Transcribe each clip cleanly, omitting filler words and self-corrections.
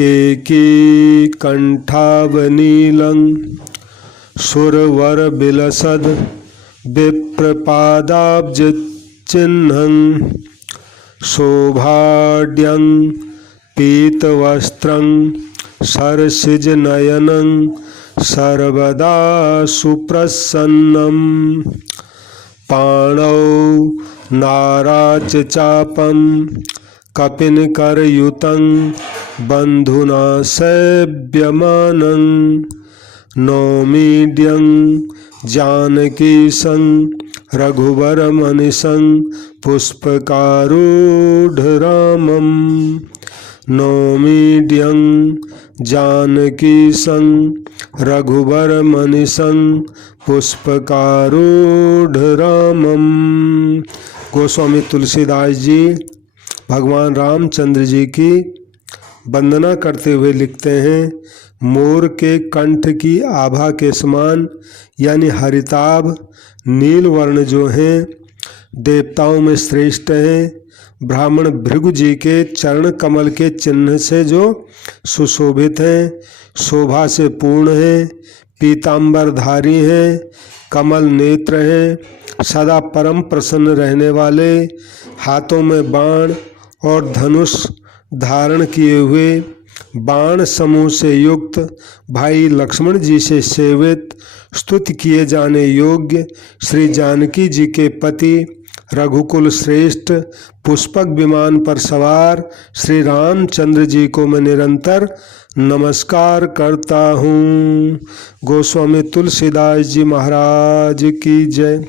केकी कंठावनीलं सुरवरविलसद् विप्रपादाब्जचिह्नं शोभाढ्यं पीतवस्त्रं सरसिजनयनं सर्वदा सुप्रसन्नं पाणौ नाराचचापं कपिनकरयुतं बन्धुना सेव्यमानं नौमीड्यं जानकीशं रघुवरमनिशं पुष्पकारूढरामं नौमीड्यं जानकीशं रघुवरमनिशं पुष्पकारूढरामं। गोस्वामी तुलसीदास जी भगवान रामचंद्र जी की वंदना करते हुए लिखते हैं, मोर के कंठ की आभा के समान यानी हरिताभ नील वर्ण जो हैं देवताओं में श्रेष्ठ हैं। ब्राह्मण भृगु जी के चरण कमल के चिन्ह से जो सुशोभित हैं, शोभा से पूर्ण हैं, पीताम्बरधारी हैं, कमल नेत्र हैं, सदा परम प्रसन्न रहने वाले, हाथों में बाण और धनुष धारण किए हुए, बाण समूह से युक्त, भाई लक्ष्मण जी से सेवित, स्तुति किए जाने योग्य श्री जानकी जी के पति, रघुकुल श्रेष्ठ, पुष्पक विमान पर सवार श्री रामचंद्र जी को मैं निरंतर नमस्कार करता हूँ। गोस्वामी तुलसीदास जी महाराज की जय।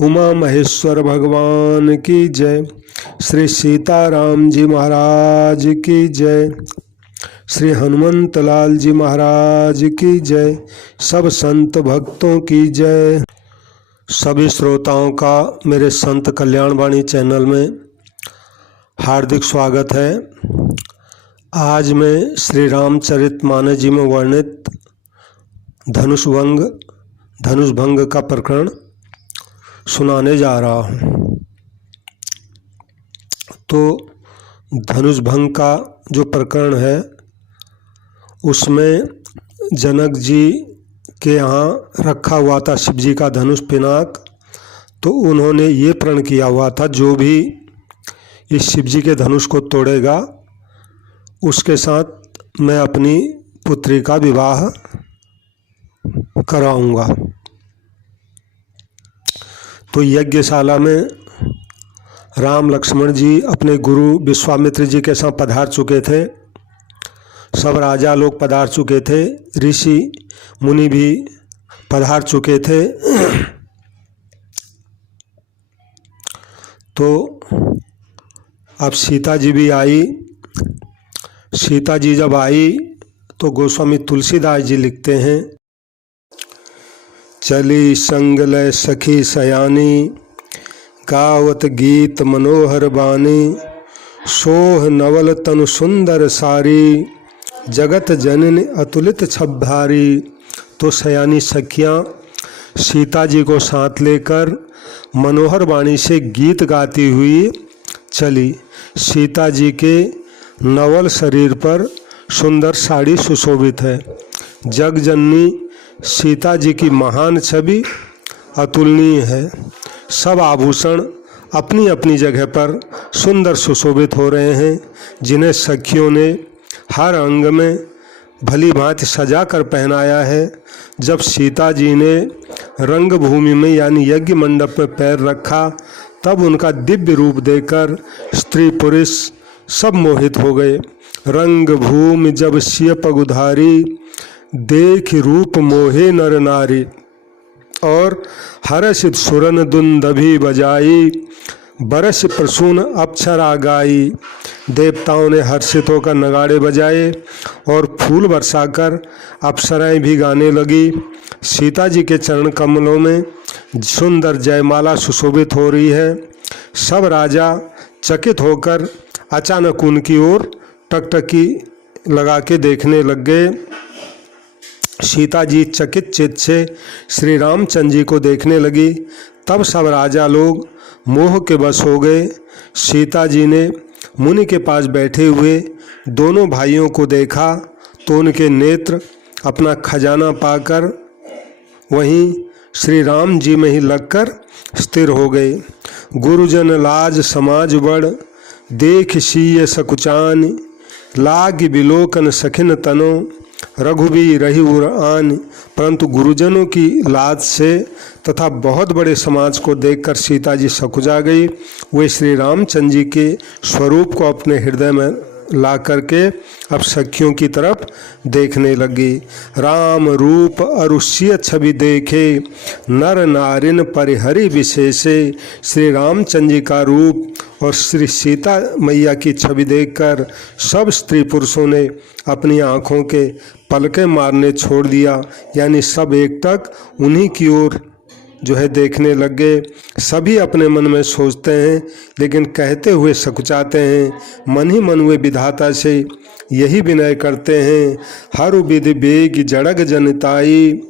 उमा महेश्वर भगवान की जय। श्री सीताराम जी महाराज की जय। श्री हनुमंत लाल जी महाराज की जय। सब संत भक्तों की जय। सभी श्रोताओं का मेरे संत कल्याण वाणी चैनल में हार्दिक स्वागत है। आज मैं श्री रामचरितमानस जी में वर्णित धनुष भंग का प्रकरण सुनाने जा रहा हूँ। तो धनुष भंग का जो प्रकरण है उसमें जनक जी के यहाँ रखा हुआ था शिव जी का धनुष पिनाक। तो उन्होंने ये प्रण किया हुआ था, जो भी इस शिव जी के धनुष को तोड़ेगा उसके साथ मैं अपनी पुत्री का विवाह कराऊंगा। तो यज्ञशाला में राम लक्ष्मण जी अपने गुरु विश्वामित्र जी के साथ पधार चुके थे। सब राजा लोग पधार चुके थे, ऋषि मुनि भी पधार चुके थे। तो अब सीता जी भी आई। सीता जी जब आई तो गोस्वामी तुलसीदास जी लिखते हैं, चली संग लय सखी सयानी, गावत गीत मनोहर बानी, सोह नवल तनु सुंदर सारी, जगत जननी अतुलित छब्भारी। तो सयानी सखियाँ सीता जी को साथ लेकर मनोहर वाणी से गीत गाती हुई चली। सीता जी के नवल शरीर पर सुंदर साड़ी सुशोभित है। जग जननी सीता जी की महान छवि अतुलनीय है। सब आभूषण अपनी अपनी जगह पर सुंदर सुशोभित हो रहे हैं, जिन्हें सखियों ने हर अंग में भली भांति सजा कर पहनाया है। जब सीता जी ने रंगभूमि में यानी यज्ञ मंडप में पैर रखा तब उनका दिव्य रूप देखकर स्त्री पुरुष सब मोहित हो गए। रंग भूमि जब सिय पगुधारी, देख रूप मोहे नर नारी, और हर्षित सुरन दुंदभी बजाई, बरस प्रसून अप्सरा गाई। देवताओं ने हर्षित होकर नगाड़े बजाए और फूल बरसाकर अप्सराएं भी गाने लगी। सीता जी के चरण कमलों में सुंदर जयमाला सुशोभित हो रही है। सब राजा चकित होकर अचानक उनकी ओर टकटकी लगा के देखने लग गए। सीता जी चकित चित्त से श्री रामचंद्र जी को देखने लगी। तब सब राजा लोग मोह के वश हो गए। सीता जी ने मुनि के पास बैठे हुए दोनों भाइयों को देखा तो उनके नेत्र अपना खजाना पाकर वहीं श्री राम जी में ही लगकर स्थिर हो गए। गुरुजन लाज समाज बड़, देख शीय सकुचान, लाग बिलोकन सखिन तनो, रघुबीर रही उरान। परंतु गुरुजनों की लाज से तथा बहुत बड़े समाज को देखकर सीता जी सकुचा गई। वे श्री रामचंद्र जी के स्वरूप को अपने हृदय में ला करके अब सखियों की तरफ देखने लगी। राम रूप अरुष्य छवि देखे, नर नारिन परिहरि विशेषे। श्री रामचंद्र जी का रूप और श्री सीता मैया की छवि देखकर सब स्त्री पुरुषों ने अपनी आँखों के पलके मारने छोड़ दिया, यानी सब एकटक उन्हीं की ओर जो है देखने लग गए। सभी अपने मन में सोचते हैं लेकिन कहते हुए सकुचाते हैं। मन ही मन वे विधाता से यही विनय करते हैं, हरु विधि बेग जड़ग जनताई,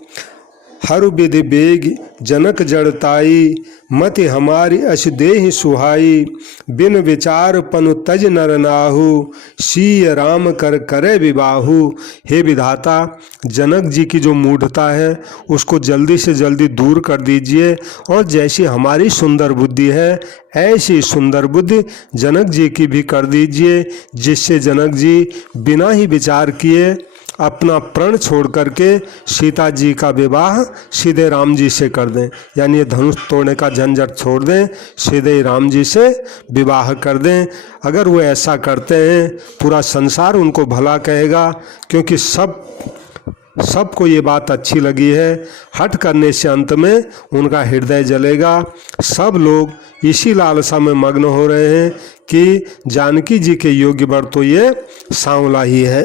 हरु विधि बेग जनक जड़ताई, मति हमारी अश देहि सुहाई, बिन विचार पनु तज नर नाहु, सीय राम कर करे विबाहु। हे विधाता, जनक जी की जो मूढ़ता है उसको जल्दी से जल्दी दूर कर दीजिए, और जैसी हमारी सुंदर बुद्धि है ऐसी सुंदर बुद्धि जनक जी की भी कर दीजिए, जिससे जनक जी बिना ही विचार किए अपना प्रण छोड़ करके सीता जी का विवाह सीधे राम जी से कर दें, यानी ये धनुष तोड़ने का झंझट छोड़ दें, सीधे राम जी से विवाह कर दें। अगर वो ऐसा करते हैं पूरा संसार उनको भला कहेगा, क्योंकि सबको ये बात अच्छी लगी है। हट करने से अंत में उनका हृदय जलेगा। सब लोग इसी लालसा में मग्न हो रहे हैं कि जानकी जी के योग्य वर तो ये सांवला ही है।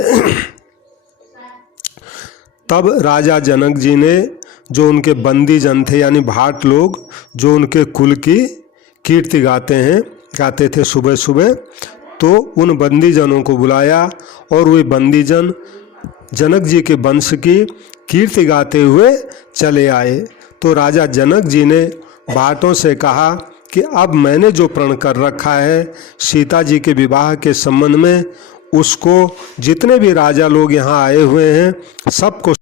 तब राजा जनक जी ने जो उनके बंदी जन थे यानी भाट लोग, जो उनके कुल की कीर्ति गाते थे सुबह सुबह, तो उन बंदी जनों को बुलाया और वे बंदी जन जनक जी के वंश की कीर्ति गाते हुए चले आए। तो राजा जनक जी ने भाटों से कहा कि अब मैंने जो प्रण कर रखा है सीता जी के विवाह के संबंध में, उसको जितने भी राजा लोग यहाँ आए हुए हैं सबको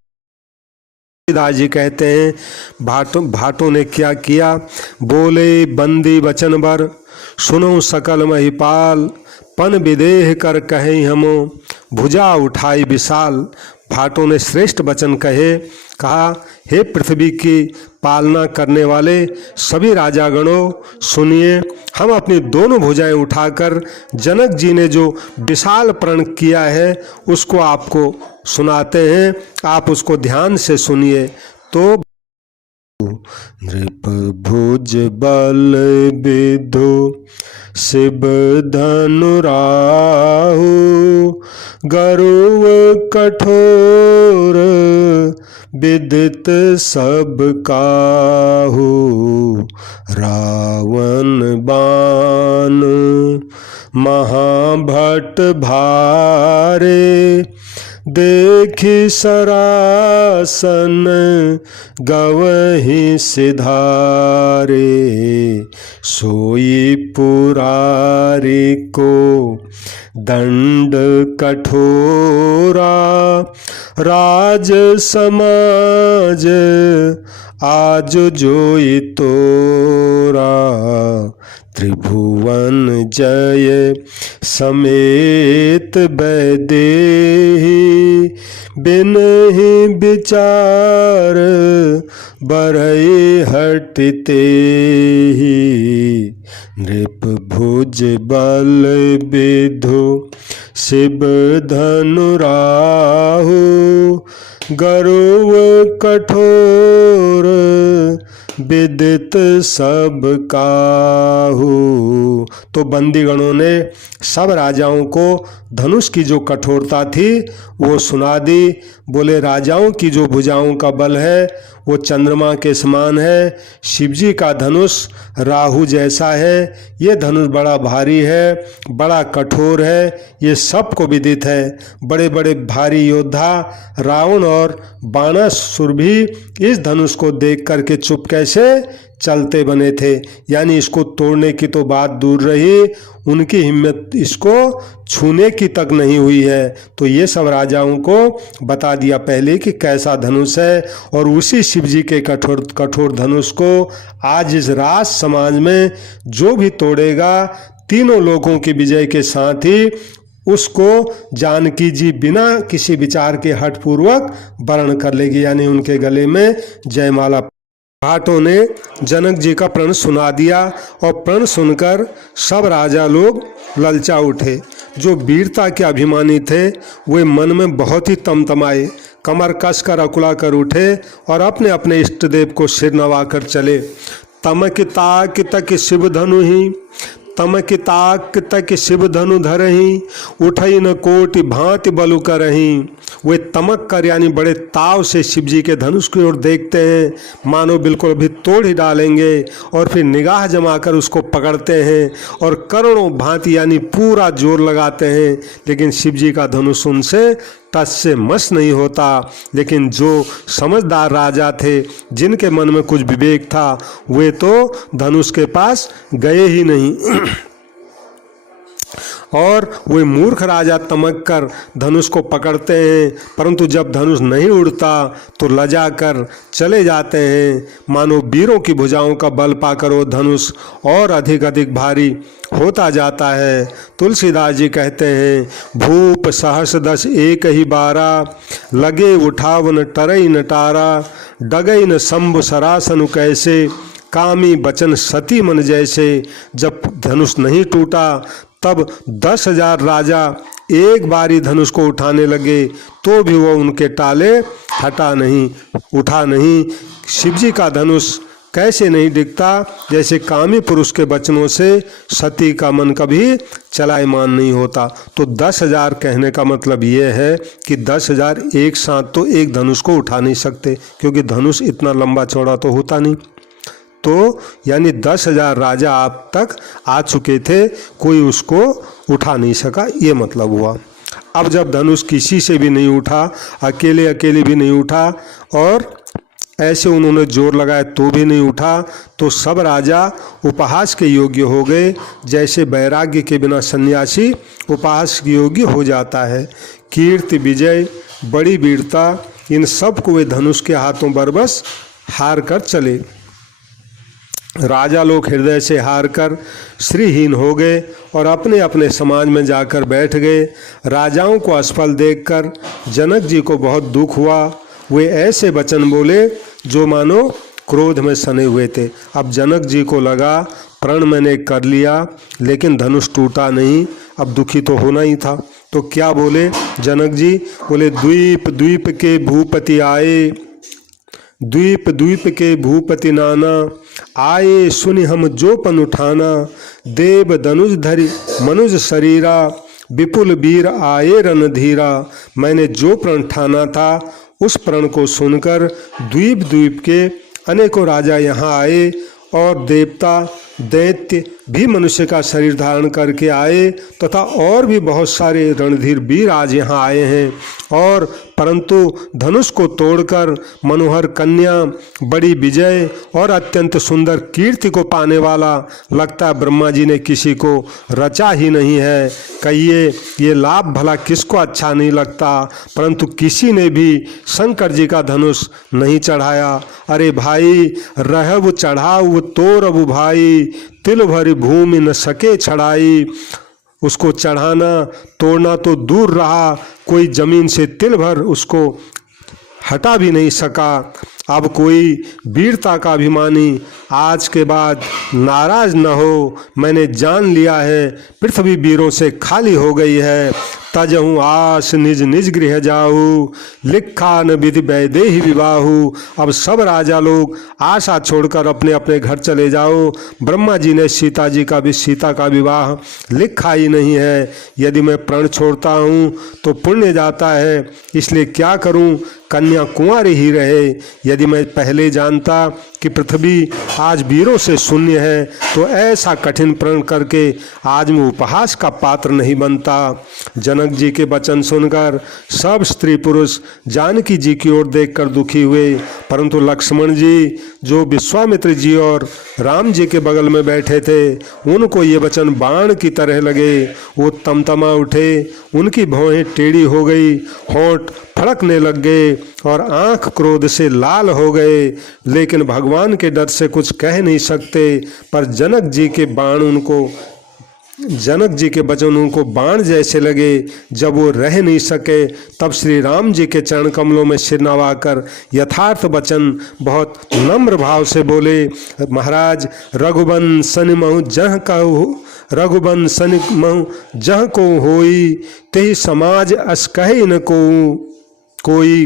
दास जी कहते हैं। भाटों ने क्या किया, बोले बंदी वचन बर, सुनो सकल महिपाल, पन विदेह कर कहे हमो, भुजा उठाई विशाल। भाटों ने श्रेष्ठ वचन कहा, हे पृथ्वी की पालना करने वाले सभी राजागणों, सुनिए, हम अपनी दोनों भुजाएं उठाकर जनक जी ने जो विशाल प्रण किया है उसको आपको सुनाते हैं, आप उसको ध्यान से सुनिए। तो नृप भुज बल विधु शिव धनु राहु, गरुव कठोर विदित सब काहू, रावण बाण महाभट भारे, देखि सरासन गवहि सिधारे, सोई पुरारी को दंड कठोरा, राज समाज आज जोई तोरा, त्रिभुवन जय समेत वैदेही, बिनहि विचार बरई हटते ही, नृप भुज बल विधु शिव धनु राहु, गरुव कठोर विदित सब काहू। तो बंदीगणों ने सब राजाओं को धनुष की जो कठोरता थी वो सुना दी। बोले राजाओं की जो भुजाओं का बल है वो चंद्रमा के समान है, शिवजी का धनुष राहु जैसा है, ये धनुष बड़ा भारी है, बड़ा कठोर है, ये सबको विदित है। बड़े बड़े भारी योद्धा रावण और बाणासुर भी इस धनुष को देख करके चुप कैसे चलते बने थे। यानी इसको तोड़ने की तो बात दूर रही, उनकी हिम्मत इसको छूने की तक नहीं हुई है। तो ये सब राजाओं को बता दिया पहले कि कैसा धनुष है, और उसी शिव जी के कठोर कठोर धनुष को आज इस राज समाज में जो भी तोड़ेगा, तीनों लोगों की विजय के साथ ही उसको जानकी जी बिना किसी विचार के हठपूर्वक वर्ण कर लेगी, यानी उनके गले में जयमाला। भाटों ने जनक जी का प्रण सुना दिया, और प्रण सुनकर सब राजा लोग ललचा उठे। जो वीरता के अभिमानी थे वे मन में बहुत ही तमतमाए, कमर कस कर अकुला कर उठे और अपने अपने इष्ट देव को सिर नवा कर चले। तमक ताक तक शिव धनु ही, तमक ताक तक शिव धनु धरही, उठई न कोटि भांति बलु करही। वे तमक कर यानी बड़े ताव से शिव जी के धनुष की ओर देखते हैं, मानो बिल्कुल अभी तोड़ ही डालेंगे, और फिर निगाह जमाकर उसको पकड़ते हैं और करोड़ों भांति यानी पूरा जोर लगाते हैं। लेकिन शिव जी का धनुष उनसे टच से मस नहीं होता। लेकिन जो समझदार राजा थे, जिनके मन में कुछ विवेक था, वे तो धनुष के पास गए ही नहीं और वे मूर्ख राजा तमक कर धनुष को पकड़ते हैं, परंतु जब धनुष नहीं उड़ता तो लजा कर चले जाते हैं। मानो वीरों की भुजाओं का बल पाकर वो धनुष और अधिक अधिक भारी होता जाता है। तुलसीदास जी कहते हैं, भूप सहस दस एक ही बारा, लगे उठावन टरई न टारा, डगई न शंभु सरासनु कैसे, कामी बचन सती मन जैसे। जब धनुष नहीं टूटा तब 10,000 राजा एक बारी धनुष को उठाने लगे, तो भी वो उनके टाले हटा नहीं, उठा नहीं। शिवजी का धनुष कैसे नहीं दिखता, जैसे कामी पुरुष के वचनों से सती का मन कभी चलायमान नहीं होता। तो 10,000 कहने का मतलब ये है कि 10,000 एक साथ तो एक धनुष को उठा नहीं सकते, क्योंकि धनुष इतना लंबा चौड़ा तो होता नहीं। तो यानी 10,000 राजा आप तक आ चुके थे, कोई उसको उठा नहीं सका, ये मतलब हुआ। अब जब धनुष किसी से भी नहीं उठा, अकेले अकेले भी नहीं उठा, और ऐसे उन्होंने जोर लगाया तो भी नहीं उठा, तो सब राजा उपहास के योग्य हो गए। जैसे वैराग्य के बिना सन्यासी उपहास के योग्य हो जाता है। कीर्ति, विजय, बड़ी वीरता, इन सब को वे धनुष के हाथों बरबस हार कर चले। राजा लोग हृदय से हार कर श्रीहीन हो गए और अपने अपने समाज में जाकर बैठ गए। राजाओं को असफल देखकर जनक जी को बहुत दुख हुआ। वे ऐसे वचन बोले जो मानो क्रोध में सने हुए थे। अब जनक जी को लगा प्रण मैंने कर लिया, लेकिन धनुष टूटा नहीं, अब दुखी तो होना ही था। तो क्या बोले जनक जी? बोले, द्वीप द्वीप के भूपति आए, द्वीप द्वीप के भूपति नाना, आए सुनि हम जो पन उठाना, देव धनुष धरि मनुज शरीरा, विपुल वीर आए रणधीरा। मैंने जो प्रण ठाना था उस प्रण को सुनकर द्वीप द्वीप के अनेकों राजा यहाँ आए, और देवता दैत्य भी मनुष्य का शरीर धारण करके आए, तथा और भी बहुत सारे रणधीर वीर आज यहाँ आए हैं। और परंतु धनुष को तोड़कर मनोहर कन्या, बड़ी विजय और अत्यंत सुंदर कीर्ति को पाने वाला लगता है ब्रह्मा जी ने किसी को रचा ही नहीं है। कहिए ये लाभ भला किसको अच्छा नहीं लगता, परंतु किसी ने भी शंकर जी का धनुष नहीं चढ़ाया। अरे भाई, रहब चढ़ाऊ तोरब भाई, तिल भरी भूमि न सके छड़ाई। उसको चढ़ाना तोड़ना तो दूर रहा, कोई जमीन से तिल भर उसको हटा भी नहीं सका। अब कोई वीरता का अभिमानी आज के बाद नाराज न हो। मैंने जान लिया है पृथ्वी वीरों से खाली हो गई है। तजहूँ आस निज निज गृह जाहू, लिखा न विधि वैदेही विवाहू। अब सब राजा लोग आशा छोड़कर अपने अपने घर चले जाओ। ब्रह्मा जी ने सीता का विवाह लिखा ही नहीं है। यदि मैं प्रण छोड़ता हूँ तो पुण्य जाता है, इसलिए क्या करूँ? कन्या कुंवारी ही रहे। यदि मैं पहले जानता कि पृथ्वी आज वीरों से शून्य है तो ऐसा कठिन प्रण करके आज मैं उपहास का पात्र नहीं बनता। जनक जी के वचन सुनकर सब स्त्री पुरुष जानकी जी की ओर देखकर दुखी हुए, परंतु लक्ष्मण जी जो विश्वामित्र जी और राम जी के बगल में बैठे थे उनको ये वचन बाण की तरह लगे। वो तमतमा उठे, उनकी भौहें टेढ़ी हो गई, होंठ फड़कने लग गए और आंख क्रोध से लाल हो गए, लेकिन भगवान के डर से कुछ कह नहीं सकते। पर जनक जी के वचन उनको बाण जैसे लगे। जब वो रह नहीं सके तब श्री राम जी के चरण कमलों में सिर नवाकर यथार्थ वचन बहुत नम्र भाव से बोले, महाराज रघुबन सनिमहु जह कहु, रघुबन सनिमहु जह को होई, तेहि समाज अस कहे न को कोई।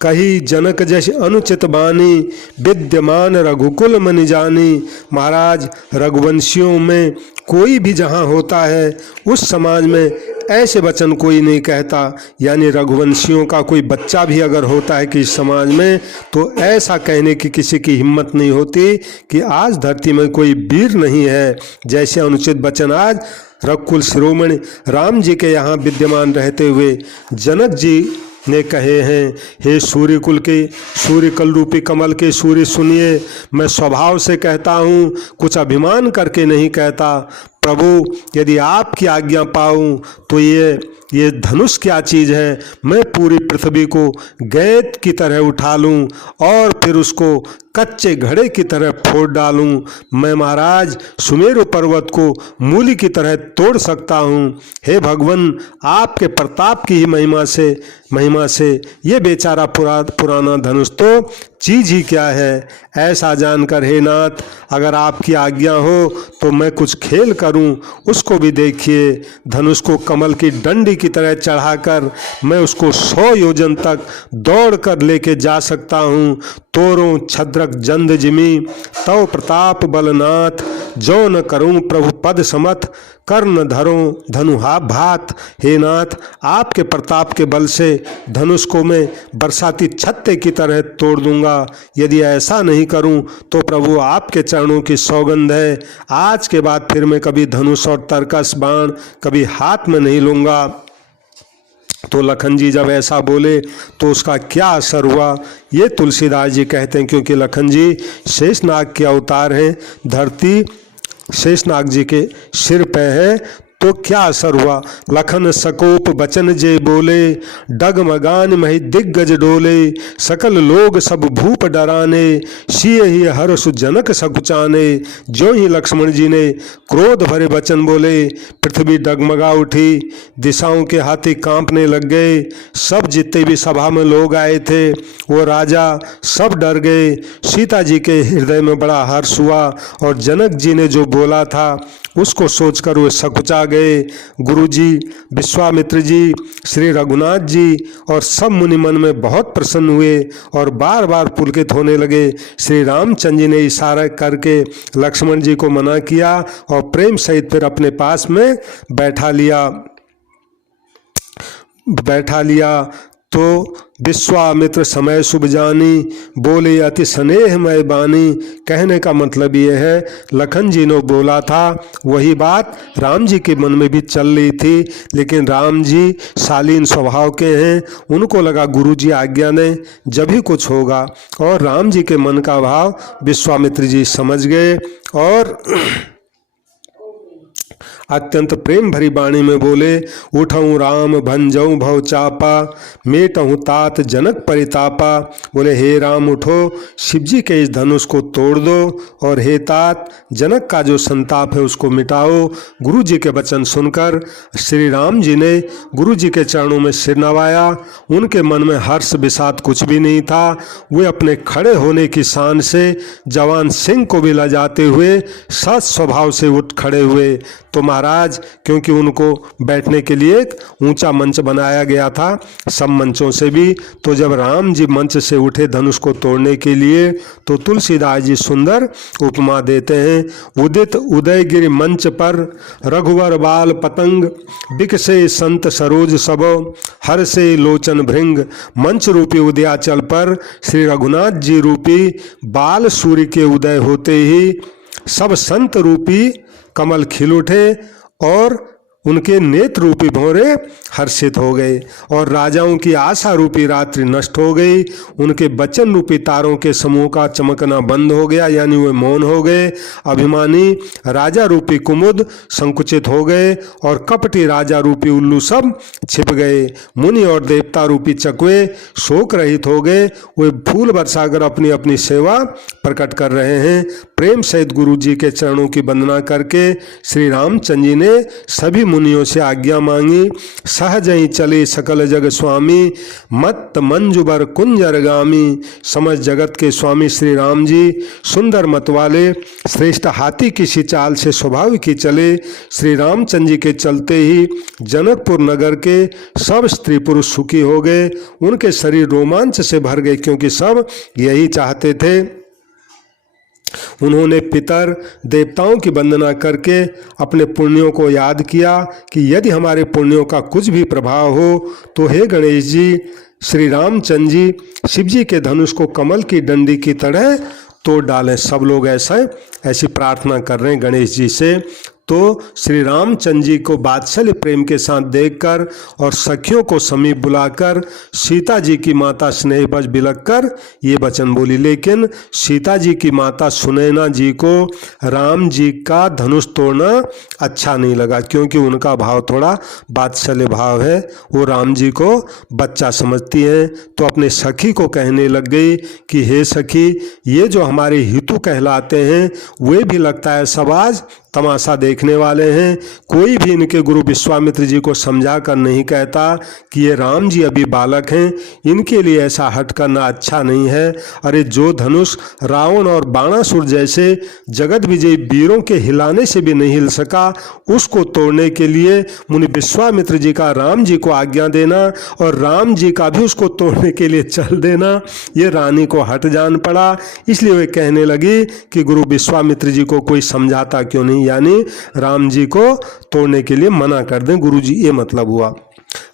कही जनक जैसे अनुचित बानी, विद्यमान रघुकुल मन जानी। महाराज रघुवंशियों में कोई भी जहाँ होता है उस समाज में ऐसे वचन कोई नहीं कहता। यानी रघुवंशियों का कोई बच्चा भी अगर होता है किसी समाज में तो ऐसा कहने की किसी की हिम्मत नहीं होती कि आज धरती में कोई वीर नहीं है। जैसे अनुचित वचन आज रघुकुल शिरोमणि राम जी के यहाँ विद्यमान रहते हुए जनक जी ने कहे हैं। हे सूर्य कुल के सूर्य कल रूपी कमल के सूर्य सुनिए, मैं स्वभाव से कहता हूँ, कुछ अभिमान करके नहीं कहता। प्रभु यदि आपकी आज्ञा पाऊँ तो ये धनुष क्या चीज़ है, मैं पूरी पृथ्वी को गैत की तरह उठा लूँ और फिर उसको कच्चे घड़े की तरह फोड़ डालूं। मैं महाराज सुमेरु पर्वत को मूली की तरह तोड़ सकता हूँ। हे भगवान आपके प्रताप की ही महिमा से ये बेचारा पुराना धनुष तो चीज ही क्या है। ऐसा जानकर हे नाथ अगर आपकी आज्ञा हो तो मैं कुछ खेल करूं, उसको भी देखिए। धनुष को कमल की डंडी की तरह चढ़ाकर मैं उसको 100 योजन तक दौड़ कर लेके जा सकता हूं। तोरों छद्रक जंद जिमी तव प्रताप बलनाथ, जो न करूं प्रभु पद समत कर्ण धरों धनुहा भात। हे नाथ आपके प्रताप के बल से धनुष को मैं बरसाती छत्ते की तरह तोड़ दूंगा। यदि ऐसा नहीं करूं तो प्रभु आपके चरणों की सौगंध है, आज के बाद फिर मैं कभी धनुष और तरकस बाण कभी हाथ में नहीं लूंगा। तो लखन जी जब ऐसा बोले तो उसका क्या असर हुआ ये तुलसीदास जी कहते हैं, क्योंकि लखन जी शेषनाग के अवतार हैं। धरती शेषनाग जी के सिर पे है तो क्या असर हुआ। लखन सकोप बचन जे बोले, डगमगान महि दिग्गज डोले, सकल लोग सब भूप डराने, सिय ही हर्ष जनक सकुचाने। जो ही लक्ष्मण जी ने क्रोध भरे वचन बोले पृथ्वी डगमगा उठी, दिशाओं के हाथी कांपने लग गए। सब जितने भी सभा में लोग आए थे वो राजा सब डर गए। सीता जी के हृदय में बड़ा हर्ष हुआ और जनक जी ने जो बोला था उसको सोचकर वे सकुचा गए। गुरु जी, विश्वामित्र जी, श्री रघुनाथ जी और सब मुनि मन में बहुत प्रसन्न हुए और बार बार पुलकित होने लगे। श्री रामचंद्र जी ने इशारा करके लक्ष्मण जी को मना किया और प्रेम सहित फिर अपने पास में बैठा लिया। तो विश्वामित्र समय शुभ जानी, बोले अति स्नेहमय बानी। कहने का मतलब ये है लखन जी ने बोला था वही बात राम जी के मन में भी चल रही थी, लेकिन राम जी शालीन स्वभाव के हैं, उनको लगा गुरु जी आज्ञा ने जब ही कुछ होगा। और राम जी के मन का भाव विश्वामित्र जी समझ गए और अत्यंत प्रेम भरी वाणी में बोले, उठऊँ राम भंजऊँ भव चापा, मेटऊँ तात जनक परितापा। बोले हे राम उठो, शिव जी के इस धनुष को तोड़ दो और हे तात जनक का जो संताप है उसको मिटाओ। गुरु जी के वचन सुनकर श्री राम जी ने गुरु जी के चरणों में सिर नवाया। उनके मन में हर्ष विषाद कुछ भी नहीं था। वे अपने खड़े होने की शान से जवान सिंह को भी लजाते हुए सत स्वभाव से उठ खड़े हुए। तो महाराज, क्योंकि उनको बैठने के लिए एक ऊंचा मंच बनाया गया था सब मंचों से भी। तो जब राम जी मंच से उठे धनुष को तोड़ने के लिए, तो तुलसीदास जी सुंदर उपमा देते हैं। उदित उदयगिरि मंच पर रघुवर बाल पतंग, बिकसे संत सरोज सब, हर से लोचन भृंग। मंच रूपी उदयाचल पर श्री रघुनाथ जी रूपी बाल सूर्य के उदय होते ही सब संत रूपी कमल खिल उठे और उनके नेत्र रूपी भौरे हर्षित हो गए, और राजाओं की आशा रूपी रात्रि नष्ट हो गई। उनके वचन रूपी तारों के समूह का चमकना बंद हो गया, यानी वे मौन हो गए। अभिमानी राजा रूपी कुमुद संकुचित हो गए, और कपटी राजा रूपी उल्लू सब छिप गए। मुनि और देवता रूपी चकवे शोक रहित हो गए, वे फूल बरसाकर अपनी अपनी सेवा प्रकट कर रहे हैं। प्रेम सहित गुरु जी के चरणों की वंदना करके श्री रामचंद्र जी ने सभी मुनियों से आज्ञा मांगी। सहज ही चले सकल जग स्वामी, मत मंजुबर कुंजरगामी। समझ जगत के स्वामी श्री राम जी सुंदर मत वाले श्रेष्ठ हाथी की सी चाल से स्वभाव की चले। श्री रामचंद्र जी के चलते ही जनकपुर नगर के सब स्त्री पुरुष सुखी हो गए, उनके शरीर रोमांच से भर गए, क्योंकि सब यही चाहते थे। उन्होंने पितर देवताओं की वंदना करके अपने पुण्यों को याद किया कि यदि हमारे पुण्यों का कुछ भी प्रभाव हो तो हे गणेश जी, श्री रामचंद्र जी शिव जी के धनुष को कमल की डंडी की तरह तोड़ डालें। सब लोग ऐसी प्रार्थना कर रहे हैं गणेश जी से। तो श्री रामचंद्र जी को वात्सल्य प्रेम के साथ देखकर और सखियों को समीप बुलाकर सीता जी की माता स्नेहवश बिलख कर ये वचन बोली। लेकिन सीता जी की माता सुनैना जी को राम जी का धनुष तोड़ना अच्छा नहीं लगा, क्योंकि उनका भाव थोड़ा वात्सल्य भाव है, वो राम जी को बच्चा समझती हैं। तो अपने सखी को कहने लग गई कि हे सखी, ये जो हमारे हितु कहलाते हैं वे भी लगता है सब आज तमाशा देखने वाले हैं। कोई भी इनके गुरु विश्वामित्र जी को समझा कर नहीं कहता कि ये राम जी अभी बालक हैं, इनके लिए ऐसा हट करना अच्छा नहीं है। अरे जो धनुष रावण और बाणासुर जैसे जगत विजयी वीरों के हिलाने से भी नहीं हिल सका, उसको तोड़ने के लिए मुनि विश्वामित्र जी का राम जी को आज्ञा देना और राम जी का भी उसको तोड़ने के लिए चल देना, ये रानी को हट जान पड़ा। इसलिए वे कहने लगी कि गुरु विश्वामित्र जी को कोई समझाता क्यों नहीं, यानी राम जी को तोड़ने के लिए मना कर दें गुरु जी, ये मतलब हुआ।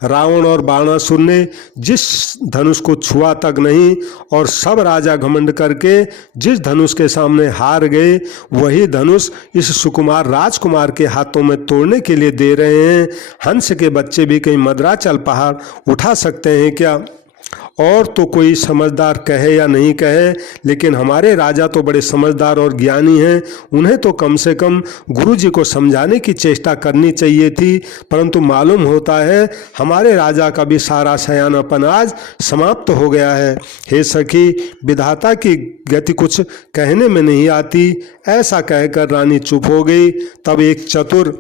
रावण और बाणासुर ने जिस धनुष को छुआ तक नहीं, और सब राजा घमंड करके जिस धनुष के सामने हार गए, वही धनुष इस सुकुमार राजकुमार के हाथों में तोड़ने के लिए दे रहे हैं। हंस के बच्चे भी कहीं मद्राचल पहाड़ उठा सकते हैं क्या? और तो कोई समझदार कहे या नहीं कहे, लेकिन हमारे राजा तो बड़े समझदार और ज्ञानी हैं, उन्हें तो कम से कम गुरु जी को समझाने की चेष्टा करनी चाहिए थी। परंतु मालूम होता है हमारे राजा का भी सारा सयानापन आज समाप्त हो गया है। हे सखी, विधाता की गति कुछ कहने में नहीं आती। ऐसा कहकर रानी चुप हो गई। तब एक चतुर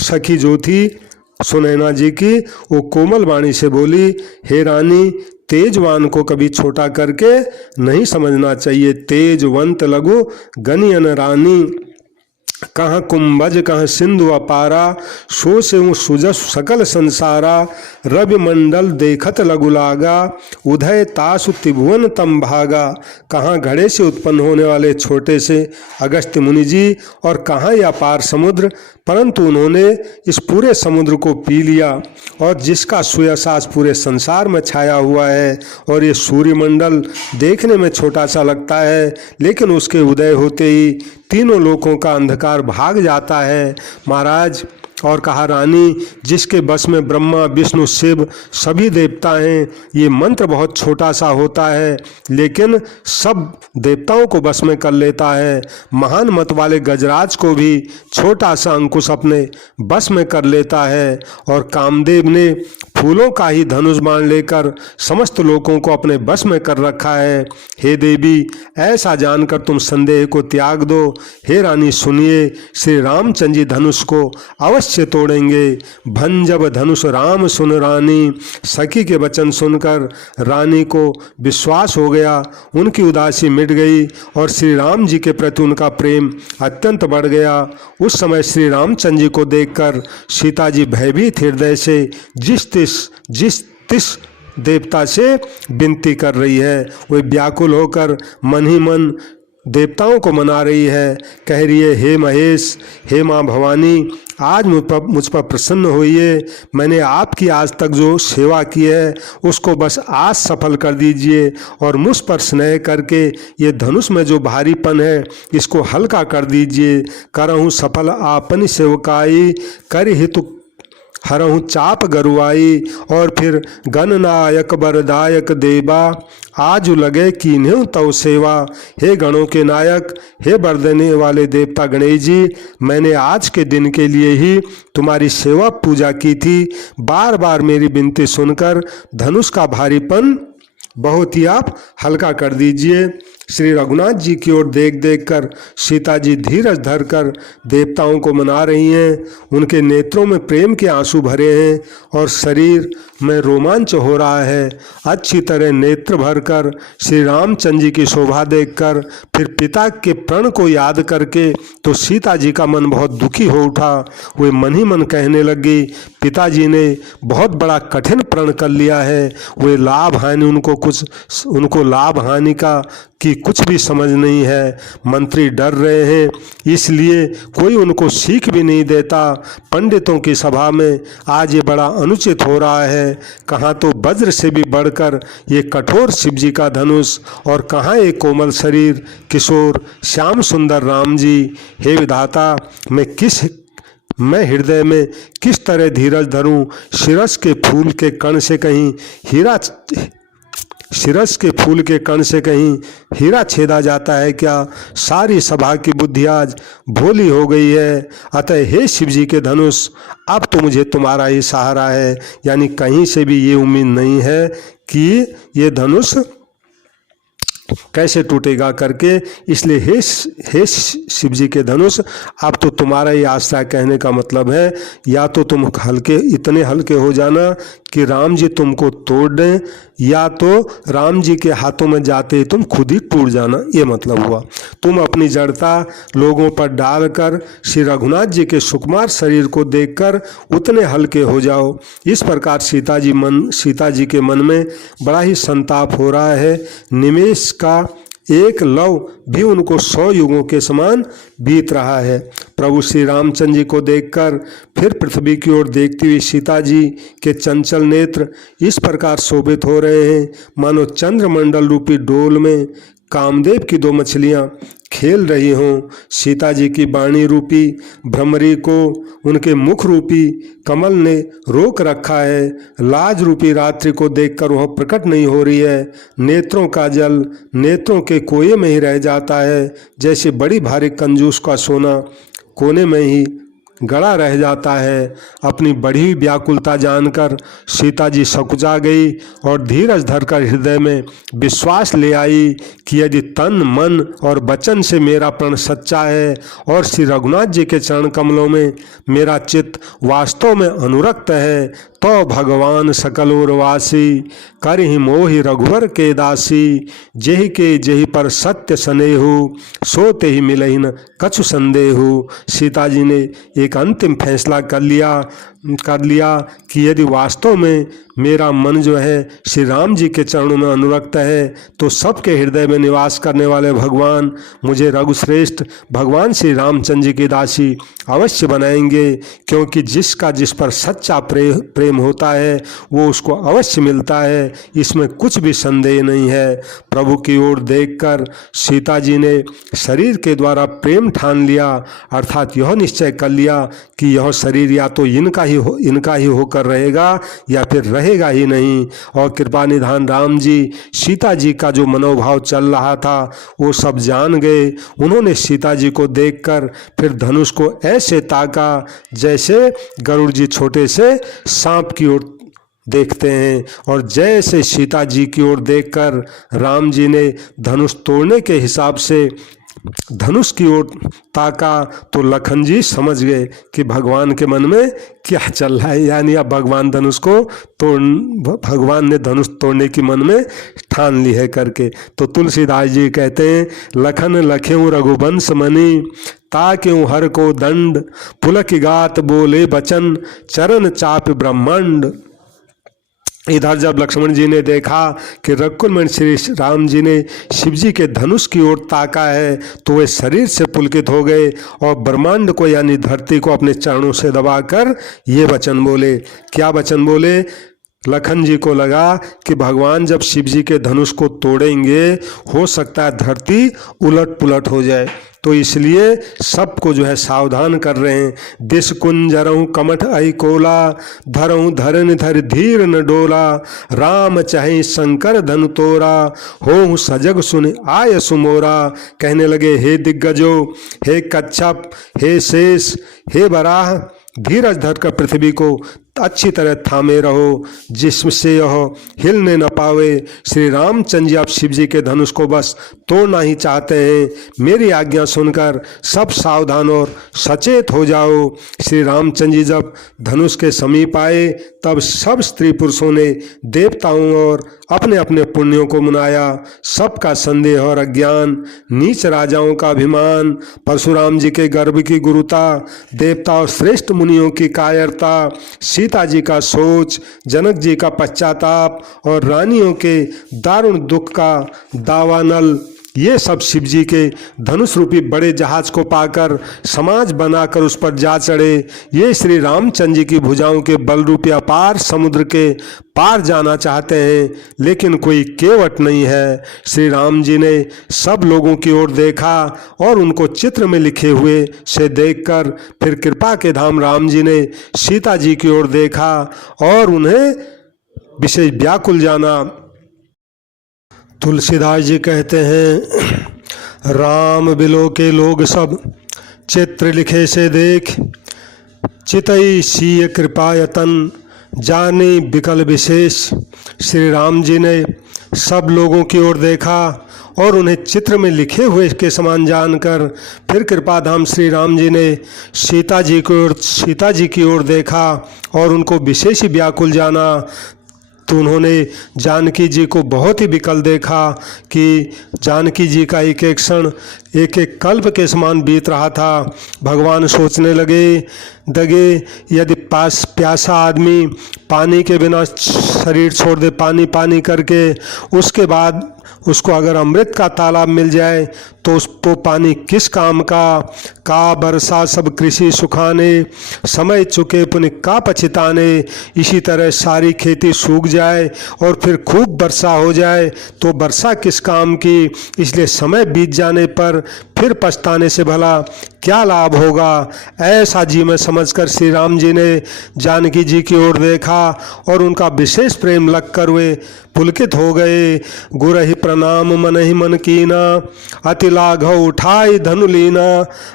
सखी जो थी सुनैना जी की, वो कोमल वाणी से बोली, हे रानी, तेजवान को कभी छोटा करके नहीं समझना चाहिए। तेजवंत लघु गनियन रानी, कहाँ कुंभज कहाँ सिंधु अपारा, सो से सुजस सकल संसारा। रवि मंडल देखत लघु लागा, उदय तासु त्रिभुवन तम भागा। कहाँ घड़े से उत्पन्न होने वाले छोटे से अगस्त्य मुनि जी, और कहाँ यह अपार समुद्र, परंतु उन्होंने इस पूरे समुद्र को पी लिया, और जिसका सुयसास पूरे संसार में छाया हुआ है। और ये सूर्यमंडल देखने में छोटा सा लगता है, लेकिन उसके उदय होते ही तीनों लोकों का अंधकार भाग जाता है महाराज। और कहा, रानी, जिसके बस में ब्रह्मा विष्णु शिव सभी देवता हैं, ये मंत्र बहुत छोटा सा होता है लेकिन सब देवताओं को बस में कर लेता है। महान मत वाले गजराज को भी छोटा सा अंकुश अपने बस में कर लेता है। और कामदेव ने फूलों का ही धनुष बाण लेकर समस्त लोगों को अपने बस में कर रखा है। हे देवी, ऐसा जानकर तुम संदेह को त्याग दो। हे रानी सुनिए, श्री रामचंद्र जी धनुष को अवश्य तोड़ेंगे। भंजब धनुष राम सुन रानी। सखी के वचन सुनकर रानी को विश्वास हो गया, उनकी उदासी मिट गई और श्री राम जी के प्रति उनका प्रेम अत्यंत बढ़ गया। उस समय श्री रामचंद्र जी को देखकर सीता जी भयभीत हृदय से जिस तिस देवता से विनती कर रही है, वे व्याकुल होकर मन ही मन देवताओं को मना रही है। कह रही है, हे महेश, हे माँ भवानी, आज मुझ पर प्रसन्न होइए। मैंने आपकी आज तक जो सेवा की है उसको बस आज सफल कर दीजिए और मुझ पर स्नेह करके ये धनुष में जो भारीपन है इसको हल्का कर दीजिए। करहूँ सफल आपनी सेवकाई, कर हितु हरहूँ चाप गरुआई। और फिर गणनायक बरदायक देवा, आज लगे कीन्हूँ तव सेवा। हे गणों के नायक, हे वर देने वाले देवता गणेश जी, मैंने आज के दिन के लिए ही तुम्हारी सेवा पूजा की थी। बार बार मेरी विनती सुनकर धनुष का भारीपन बहुत ही आप हल्का कर दीजिए। श्री रघुनाथ जी की ओर देख देख कर सीता जी धीरज धरकर देवताओं को मना रही हैं। उनके नेत्रों में प्रेम के आंसू भरे हैं और शरीर में रोमांच हो रहा है। अच्छी तरह नेत्र भरकर श्री रामचंद्र जी की शोभा देखकर फिर पिता के प्रण को याद करके तो सीता जी का मन बहुत दुखी हो उठा। वे मन ही मन कहने लगी, पिताजी ने बहुत बड़ा कठिन प्रण कर लिया है। वे लाभ हानि उनको लाभ हानि की कुछ भी समझ नहीं है। मंत्री डर रहे हैं, इसलिए कोई उनको सीख भी नहीं देता। पंडितों की सभा में आज ये बड़ा अनुचित हो रहा है। कहाँ तो वज्र से भी बढ़कर ये कठोर शिव जी का धनुष और कहाँ एक कोमल शरीर किशोर श्याम सुंदर राम जी। हे विधाता, मैं हृदय में किस तरह धीरज धरूं। शिरस के फूल के कण से कहीं हीरा छेदा जाता है क्या। सारी सभा की बुद्धि आज भोली हो गई है। अतः हे शिव जी के धनुष, अब तो मुझे तुम्हारा ही सहारा है। यानी कहीं से भी ये उम्मीद नहीं है कि ये धनुष कैसे टूटेगा करके। इसलिए हे शिव जी के धनुष, अब तो तुम्हारा ही आश्रय। कहने का मतलब है या तो तुम इतने हल्के हो जाना कि राम जी तुमको तोड़ दें, या तो राम जी के हाथों में जाते ही तुम खुद ही टूट जाना। ये मतलब हुआ। तुम अपनी जड़ता लोगों पर डालकर श्री रघुनाथ जी के सुकुमार शरीर को देखकर उतने हल्के हो जाओ। इस प्रकार सीता जी के मन में बड़ा ही संताप हो रहा है। निमेष का एक लव भी उनको 100 युगों के समान बीत रहा है। प्रभु श्री रामचंद्र जी को देखकर फिर पृथ्वी की ओर देखती हुई सीता जी के चंचल नेत्र इस प्रकार शोभित हो रहे हैं मानो चंद्रमंडल रूपी डोल में कामदेव की 2 मछलियाँ खेल रही हों। सीता जी की वाणी रूपी भ्रमरी को उनके मुख रूपी कमल ने रोक रखा है। लाज रूपी रात्रि को देखकर वह प्रकट नहीं हो रही है। नेत्रों का जल नेत्रों के कोये में ही रह जाता है, जैसे बड़ी भारी कंजूस का सोना कोने में ही गड़ा रह जाता है। अपनी बढ़ी व्याकुलता जानकर सीता जी सकुचा गई और धीरज धरकर हृदय में विश्वास ले आई कि यदि तन मन और वचन से मेरा प्रण सच्चा है और श्री रघुनाथ जी के चरण कमलों में मेरा चित्त वास्तव में अनुरक्त है, तो भगवान सकल और वासी कर ही मोहि रघुवर के दासी। जेहि के जेहि पर सत्य स्नेहु, सोते ही मिलहि न कछु संदेहु। सीता जी ने एक अंतिम फैसला कर लिया कि यदि वास्तव में मेरा मन जो है श्री राम जी के चरणों में अनुरक्त है तो सबके हृदय में निवास करने वाले भगवान मुझे रघुश्रेष्ठ भगवान श्री रामचंद्र जी की दासी अवश्य बनाएंगे। क्योंकि जिसका जिस पर सच्चा प्रेम होता है वो उसको अवश्य मिलता है, इसमें कुछ भी संदेह नहीं है। प्रभु की ओर देखकर सीता जी ने शरीर के द्वारा प्रेम ठान लिया, अर्थात यह निश्चय कर लिया कि यह शरीर या तो इनका ही होकर रहेगा या फिर रहेगा ही नहीं। और कृपा निधान राम जी सीता जी का जो मनोभाव चल रहा था वो सब जान गए। उन्होंने सीता जी को देखकर फिर धनुष को ऐसे ताका जैसे गरुड़ जी छोटे से सांप की ओर देखते हैं। और जैसे सीता जी की ओर देखकर राम जी ने धनुष तोड़ने के हिसाब से धनुष की ओर ताका तो लखन जी समझ गए कि भगवान के मन में क्या चल रहा है, यानी अब भगवान ने धनुष तोड़ने की मन में ठान ली है करके। तो तुलसीदास जी कहते हैं, लखन लख्यों रघुवंश मणि ताक्यों हर को दंड पुलक गात बोले बचन चरण चाप ब्रह्मांड। इधर जब लक्ष्मण जी ने देखा कि रघुकुल श्री राम जी ने शिव जी के धनुष की ओर ताका है तो वे शरीर से पुलकित हो गए और ब्रह्मांड को यानी धरती को अपने चरणों से दबाकर ये वचन बोले। क्या वचन बोले? लखन जी को लगा कि भगवान जब शिव जी के धनुष को तोड़ेंगे हो सकता है धरती उलट पुलट हो जाए, तो इसलिए सबको जो है सावधान कर रहे हैं। दिस कुंजरऊँ कमठ आई कोला धरऊँ धरन धर धीर न डोला राम चाहे शंकर धनु तोरा हो सजग सुन आय सुमोरा। कहने लगे, हे दिग्गजो, हे कच्छप, हे शेष, हे वराह, धीरज धर कर पृथ्वी को अच्छी तरह थामे रहो जिससे यह हिलने न पावे। श्री रामचंद्र जी आप शिव जी के धनुष को बस तोड़ना ही चाहते हैं, मेरी आज्ञा सुनकर सब सावधान और सचेत हो जाओ। श्री रामचंद्र जी जब धनुष के समीप आए तब सब स्त्री पुरुषों ने देवताओं और अपने अपने पुण्यों को मनाया। सबका संदेह और अज्ञान, नीच राजाओं का अभिमान, परशुराम जी के गर्भ की गुरुता, देवता और श्रेष्ठ मुनियों की कायरता, सीता जी का सोच, जनक जी का पश्चाताप और रानियों के दारुण दुख का दावानल, ये सब शिव जी के धनुष रूपी बड़े जहाज को पाकर समाज बनाकर उस पर जा चढ़े। ये श्री रामचंद्र जी की भुजाओं के बल रूपी अपार समुद्र के पार जाना चाहते हैं, लेकिन कोई केवट नहीं है। श्री राम जी ने सब लोगों की ओर देखा और उनको चित्र में लिखे हुए से देखकर फिर कृपा के धाम राम जी ने सीता जी की ओर देखा और उन्हें विशेष व्याकुल जाना। तुलसीदास जी कहते हैं, राम बिलो के लोग सब चित्र लिखे से देख चितई सीय कृपायतन जाने विकल विशेष। श्री राम जी ने सब लोगों की ओर देखा और उन्हें चित्र में लिखे हुए के समान जानकर फिर कृपाधाम श्री राम जी ने सीता जी की ओर देखा और उनको विशेष ही व्याकुल जाना। तो उन्होंने जानकी जी को बहुत ही विकल देखा कि जानकी जी का एक एक क्षण एक एक कल्प के समान बीत रहा था। भगवान सोचने लगे यदि प्यासा आदमी पानी के बिना शरीर छोड़ दे, पानी करके, उसके बाद उसको अगर अमृत का तालाब मिल जाए तो उसको पानी किस काम का बरसा सब कृषि सुखाने समय चुके पुण्य का पछताने। इसी तरह सारी खेती सूख जाए और फिर खूब वर्षा हो जाए तो वर्षा किस काम की। इसलिए समय बीत जाने पर फिर पछताने से भला क्या लाभ होगा। ऐसा जी में समझकर श्री राम जी ने जानकी जी की ओर देखा और उनका विशेष प्रेम लगकर वे पुलकित हो गए। गुरहि प्रणाम मन ही मन कीना अति लाघव उठाई धनु लीना।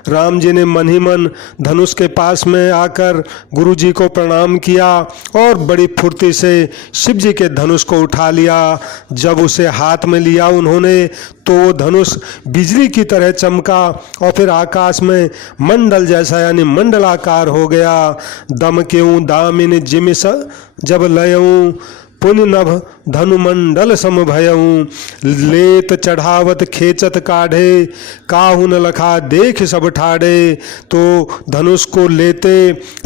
राम जी ने मन ही मन धनुष के पास में आकर गुरु जी को प्रणाम किया और बड़ी फुर्ती से शिव जी के धनुष को उठा लिया। जब उसे हाथ में लिया उन्होंने तो वो धनुष बिजली की तरह चमका और फिर आकाश में मंडल जैसा यानी मंडलाकार हो गया। दम क्यों दामिनी जिमिस जब लयऊं पुण्य नभ धनुमंडल समभयऊं। लेत चढ़ावत खेचत काढ़े काहू न लखा देख सब ठाड़े। तो धनुष को लेते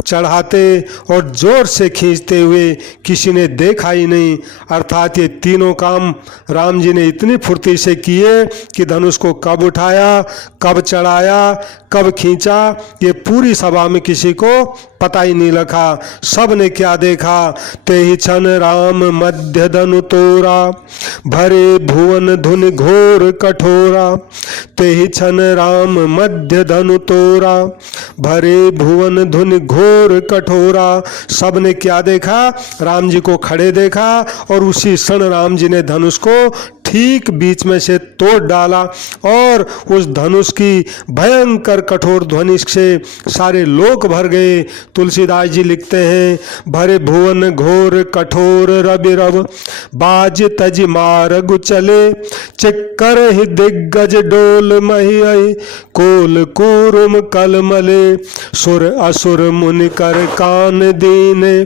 चढ़ाते और जोर से खींचते हुए किसी ने देखा ही नहीं। अर्थात ये तीनों काम राम जी ने इतनी फुर्ती से किए कि धनुष को कब उठाया, कब चढ़ाया, कब खींचा, ये पूरी सभा में किसी को पता ही नहीं लगा। सब ने क्या देखा, ते ही क्षण राम मध्य धनु तोरा भरे भुवन धुन घोर कठोरा। ते ही क्षण राम मध्य धनु तोरा भरे भुवन धुन घोर कठोरा। सब ने क्या देखा, राम जी को खड़े देखा और उसी क्षण राम जी ने धनुष को ठीक बीच में से तोड़ डाला और उस धनुष की भयंकर कठोर ध्वनि से सारे लोक भर गए। तुलसीदास जी लिखते हैं, भरे भुवन घोर कठोर रवि रव, बाज तज मार्ग चले, चिक्कर ही दिग्गज डोल मही, कोल कूरुम कलमले, सुर असुर मुनि कर कान दीने,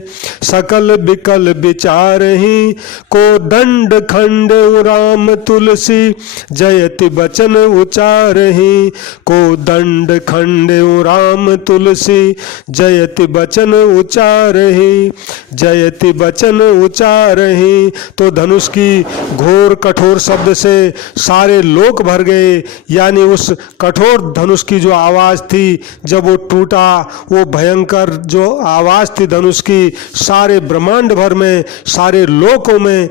सकल विकल विचार ही, को दंड खंड राम तुलसी, जयति बचन उचारहि, को दंड खंड राम तुलसी, जयति बचन उचारहि, जयति बचन उचारहि। तो धनुष की घोर कठोर शब्द से सारे लोक भर गए, यानी उस कठोर धनुष की जो आवाज थी जब वो टूटा, वो भयंकर जो आवाज थी धनुष की सारे ब्रह्मांड भर में, सारे लोकों में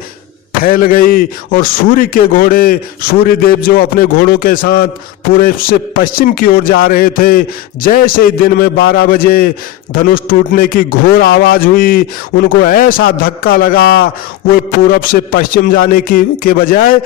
फैल गई। और सूर्य के घोड़े, सूर्य देव जो अपने घोड़ों के साथ पूर्व से पश्चिम की ओर जा रहे थे, जैसे ही दिन में 12 बजे धनुष टूटने की घोर आवाज़ हुई, उनको ऐसा धक्का लगा, वो पूर्व से पश्चिम जाने के बजाय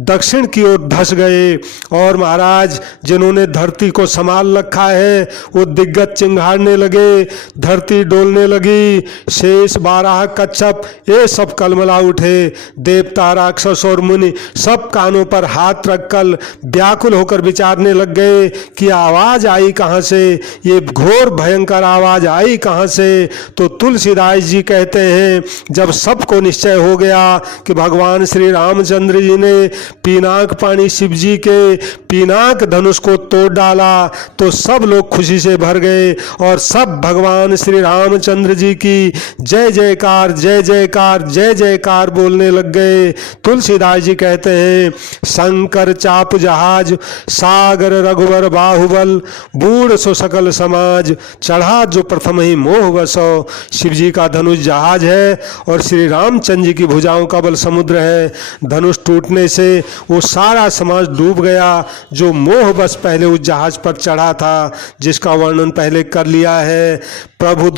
दक्षिण की ओर धस गए। और महाराज जिन्होंने धरती को संभाल रखा है वो दिग्गज चिंघाड़ने लगे, धरती डोलने लगी, शेष 12 कच्छप ये सब कलमला उठे। देवता राक्षस और मुनि सब कानों पर हाथ रखकर व्याकुल होकर विचारने लग गए कि आवाज़ आई कहाँ से, ये घोर भयंकर आवाज़ आई कहाँ से। तो तुलसीदास जी कहते हैं, जब सबको निश्चय हो गया कि भगवान श्री रामचंद्र जी ने पीनाक पानी शिव जी के पीनाक धनुष को तोड़ डाला, तो सब लोग खुशी से भर गए और सब भगवान श्री रामचंद्र जी की जय जयकार जय जयकार जय जयकार बोलने लग गए। तुलसीदास जी कहते हैं, शंकर चाप जहाज, सागर रघुवर बाहुबल, बूढ़ सो सकल समाज, चढ़ा जो प्रथम ही मोह वसो। शिव जी का धनुष जहाज है और श्री रामचंद्र जी की भुजाओं का बल समुद्र है। धनुष टूटने से वो सारा समाज डूब गया जो मोह बस पहले उस जहाज पर चढ़ा था, जिसका वर्णन पहले कर लिया है। प्रभु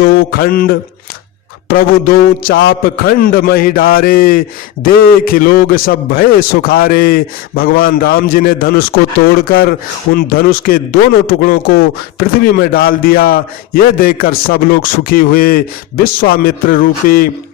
दो चाप खंड मही डारे, देख लोग सब भय सुखारे। भगवान राम जी ने धनुष को तोड़कर उन धनुष के दोनों टुकड़ों को पृथ्वी में डाल दिया। यह देखकर सब लोग सुखी हुए। विश्वामित्र रूपी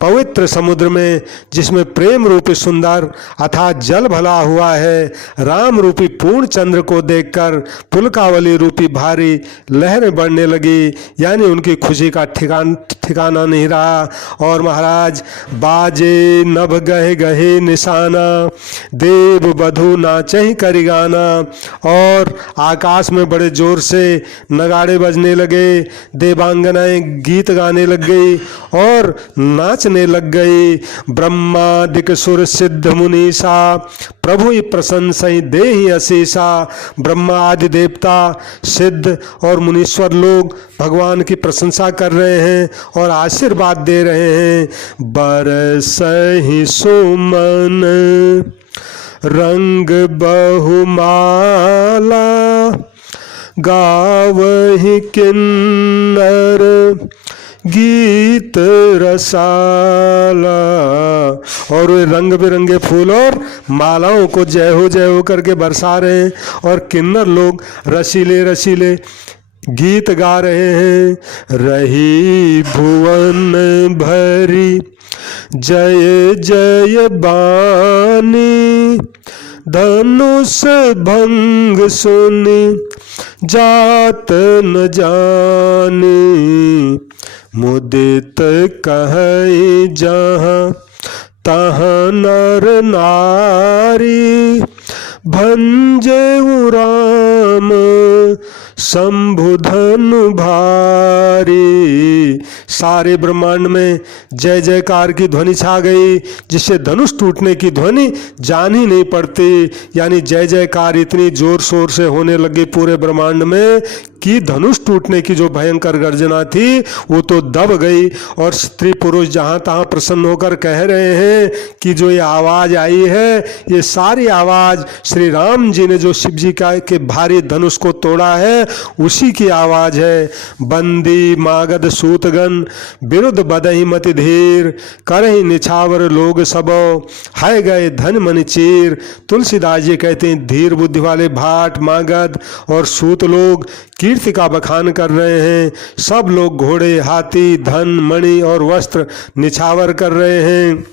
पवित्र समुद्र में, जिसमें प्रेम रूपी सुंदर अथाह जल भला हुआ है, राम रूपी पूर्ण चंद्र को देखकर पुलकावली रूपी भारी लहरें बढ़ने लगी, यानी उनकी खुशी का ठिकाना नहीं रहा। और महाराज बाजे नभ गहे गहे निशाना, देव बधू नाचहि करि गाना। और आकाश में बड़े जोर से नगाड़े बजने लगे, देवांगनाएं गीत गाने लग गई और नाच लग गई। ब्रह्मादिक सुर सिद्ध मुनीसा, प्रभु ही प्रशंसहि देहि अशेषा। ब्रह्मा आदि देवता, सिद्ध और मुनीश्वर लोग भगवान की प्रशंसा कर रहे हैं और आशीर्वाद दे रहे हैं। बरसहि सुमन रंग बहुमाला, गावहि किन्नर गीत रसाला। और वे रंग बिरंगे फूल और मालाओं को जय हो करके बरसा रहे हैं और किन्नर लोग रसीले रसीले गीत गा रहे हैं। रही भुवन भरी जय जय बानी, धनुष भंग सुनी जात न जानी। मुदित कहि जहाँ तहाँ नर नारी, भंजेउ राम शंभु धनु भारी। सारे ब्रह्मांड में जय जयकार की ध्वनि छा गई, जिससे धनुष टूटने की ध्वनि जान ही नहीं पड़ती। यानी जय जयकार इतनी जोर शोर से होने लगी पूरे ब्रह्मांड में कि धनुष टूटने की जो भयंकर गर्जना थी वो तो दब गई। और स्त्री पुरुष जहाँ तहाँ प्रसन्न होकर कह रहे हैं कि जो ये आवाज़ आई है, ये सारी आवाज़ श्री राम जी ने जो शिव जी का के भारी धनुष को तोड़ा है उसी की आवाज़ है। बंदी मागध सूतगन विरुद्ध बदही मति धीर, करही निछावर लोग सबो है गए धन मन चीर। तुलसीदास जी कहते हैं धीर बुद्धि वाले भाट मागध और सूत लोग कीर्ति का बखान कर रहे हैं। सब लोग घोड़े हाथी धन मणि और वस्त्र निछावर कर रहे हैं।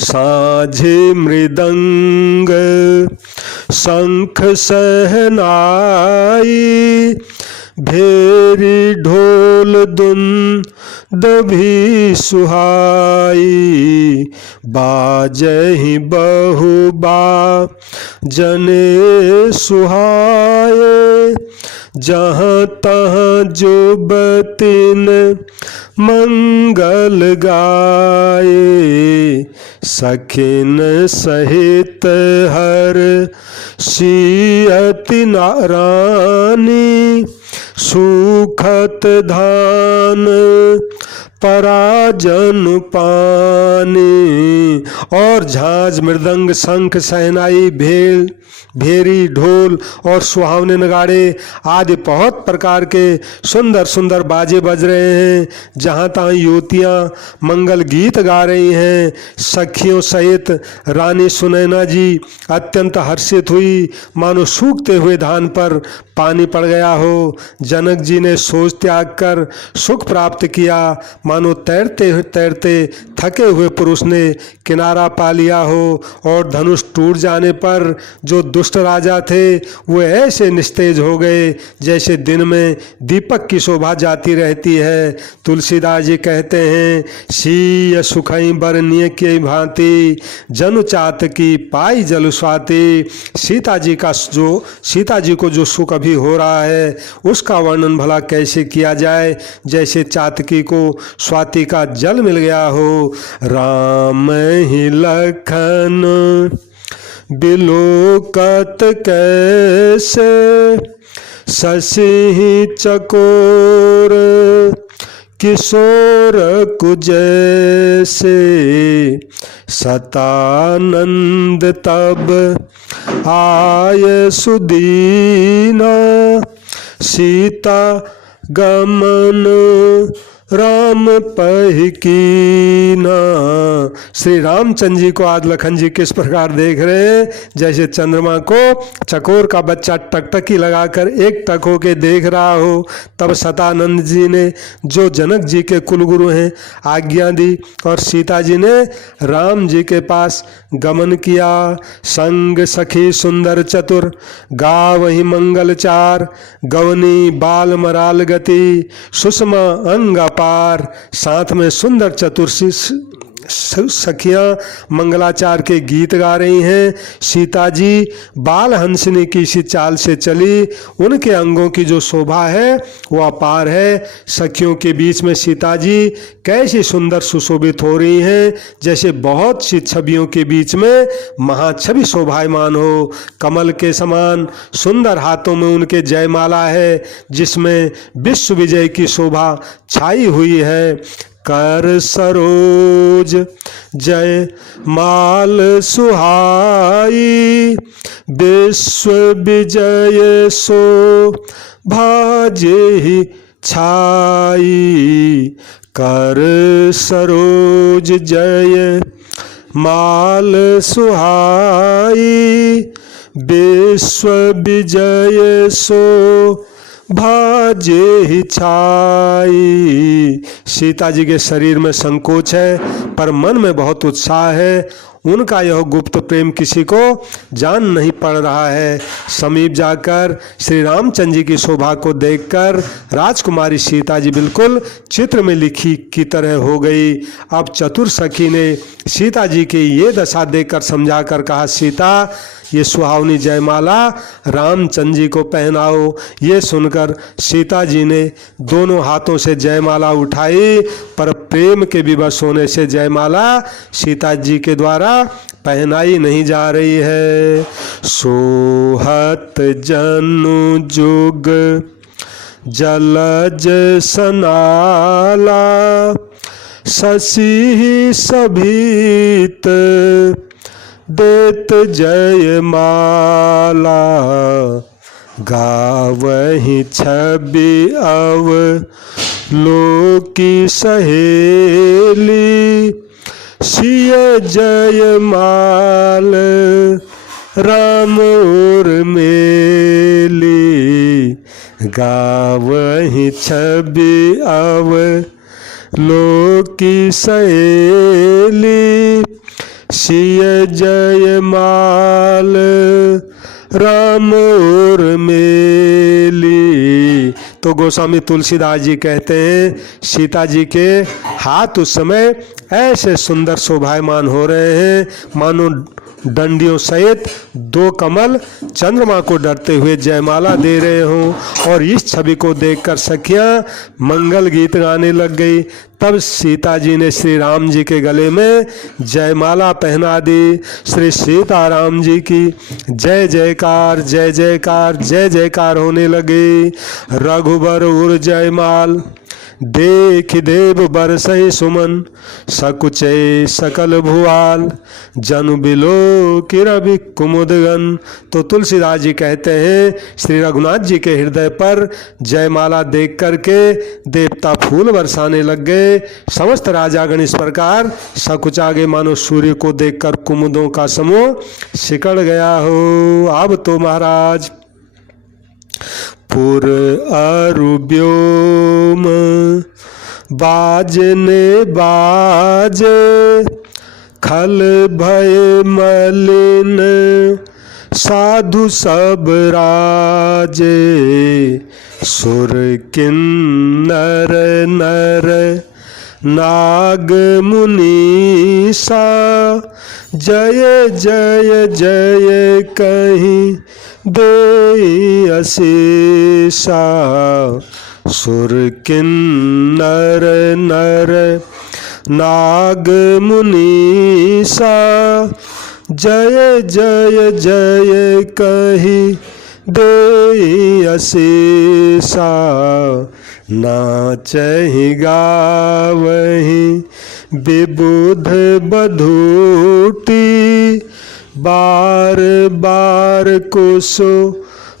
साझे मृदंग शंख सहनाई, भेरी ढोल दुन दभी सुहाई। बाजहि बहुबा जने सुहाए, जहाँ तहाँ जो बतिन मंगल गाए। सखिन सहित हर सियति नारानी, सुखत धान पराजन पानी। और झांझ मृदंग शंख सहनाई भेरी ढोल और सुहावने नगाड़े आदि बहुत प्रकार के सुंदर सुंदर बाजे बज रहे हैं। जहाँ तहाँ युवतियाँ मंगल गीत गा रही हैं। सखियों सहित रानी सुनैना जी अत्यंत हर्षित हुई, मानो सूखते हुए धान पर पानी पड़ गया हो। जनक जी ने सोच त्याग कर सुख प्राप्त किया, मानो तैरते तैरते थके हुए पुरुष ने किनारा पा लिया हो। और धनुष टूट जाने पर जो दुष्ट राजा थे वो ऐसे निस्तेज हो गए जैसे दिन में दीपक की शोभा जाती रहती है। तुलसीदास जी कहते हैं शीय सुखई बरनिय की भांति, जनु चात की पाई जल स्वाति। सीता जी को जो सुख अभी हो रहा है उसका वर्णन भला कैसे किया जाए, जैसे चातकी को स्वाति का जल मिल गया हो। राम ही लखन बिलोकत कैसे, शशि चकोर किशोर कुजैसे। सतानंद तब आय सुदीना, सीता गमन राम पहि कीना। श्री रामचंद्र जी को आज लखन जी किस प्रकार देख रहे हैं, जैसे चंद्रमा को चकोर का बच्चा टकटकी लगाकर एक टक होके देख रहा हो। तब सतानंद जी ने जो जनक जी के कुलगुरु हैं आज्ञा दी और सीता जी ने राम जी के पास गमन किया। संग सखी सुंदर चतुर गावहि मंगल चार, गवनी बाल मराल गति सुषमा अंग पार। साथ में सुंदर चतुर सखियां मंगलाचार के गीत गा रही हैं। सीता जी बाल हंसने की सी चाल से चली, उनके अंगों की जो शोभा है वो अपार है। सखियों के बीच में सीता जी कैसी सुंदर सुशोभित हो रही हैं, जैसे बहुत सी छवियों के बीच में महाछवि शोभायमान हो। कमल के समान सुंदर हाथों में उनके जयमाला है, जिसमें विश्व विजय की शोभा छाई हुई है। कर सरोज जय माल सुहाई, विश्व विजय सो भाजे ही छाई। कर सरोज जय माल सुहाई, विश्व विजय सो भाजे ही छाई। सीता जी के शरीर में संकोच है पर मन में बहुत उत्साह है। उनका यह गुप्त प्रेम किसी को जान नहीं पड़ रहा है। समीप जाकर श्री रामचंद्र जी की शोभा को देखकर राजकुमारी सीता जी बिल्कुल चित्र में लिखी की तरह हो गई। अब चतुर सखी ने सीता जी की ये दशा देखकर समझाकर कहा, सीता ये सुहावनी जयमाला रामचंद्र जी को पहनाओ। ये सुनकर सीता जी ने दोनों हाथों से जयमाला उठाई, पर प्रेम के विवश होने से जयमाला सीता जी के द्वारा पहनाई नहीं जा रही है। सोहत जनु जुग जलज सनाला शशि सभीत देत जय माला गावहि छवि अव लोकी सहेली सिय जय माल राम उर्मिली गावहि छवि अव लोकी सहेली सिय जय माल राम उर्मिली। तो गोस्वामी तुलसीदास जी कहते हैं सीता जी के हाथ उस समय ऐसे सुंदर शोभायमान हो रहे हैं मानो डंडियों सहित दो कमल चंद्रमा को डरते हुए जयमाला दे रहे हों। और इस छवि को देखकर सखियां मंगल गीत गाने लग गई। तब सीता जी ने श्री राम जी के गले में जयमाला पहना दी। श्री सीताराम जी की जय जयकार जय जयकार जय जयकार होने लगे। रघुबर उर जयमाल देख देव बरसहि सुमन सकुचै सकल भुआल जनु बिलो किरवि कुमुदगन। तो तुलसीदास जी कहते हैं श्री रघुनाथ जी के हृदय पर जयमाला देख करके देवता फूल बरसाने लग गए। समस्त राजागण इस प्रकार सकुचा गए मानो सूर्य को देखकर कुमुदों का समूह सिकड़ गया हो। अब तो महाराज पुर अरु व्योम बाजने बाजे खल भय मलिन साधु सब राजे सुर किन्नर नर नाग मुनीसा जय जय जय कहीं दे असीसा। सुर किन्नर नर नाग मुनीसा जय जय जय कहीं दे असीसा। नाचहि गावहि विबुध बधूटी बार बार कुसो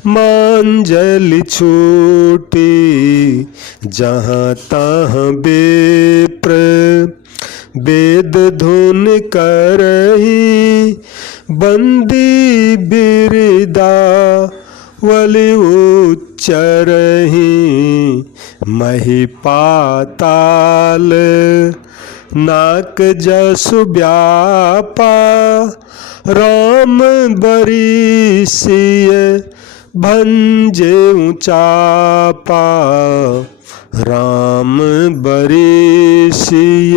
मांजलि छूटी जहाँ तहाँ विप्र वेद धुन करही बंदी बिरदा वलि उच्चरही मही पाताल नाक जसु व्यापा राम बरीसिय भंजे ऊंचापा राम बरीसिय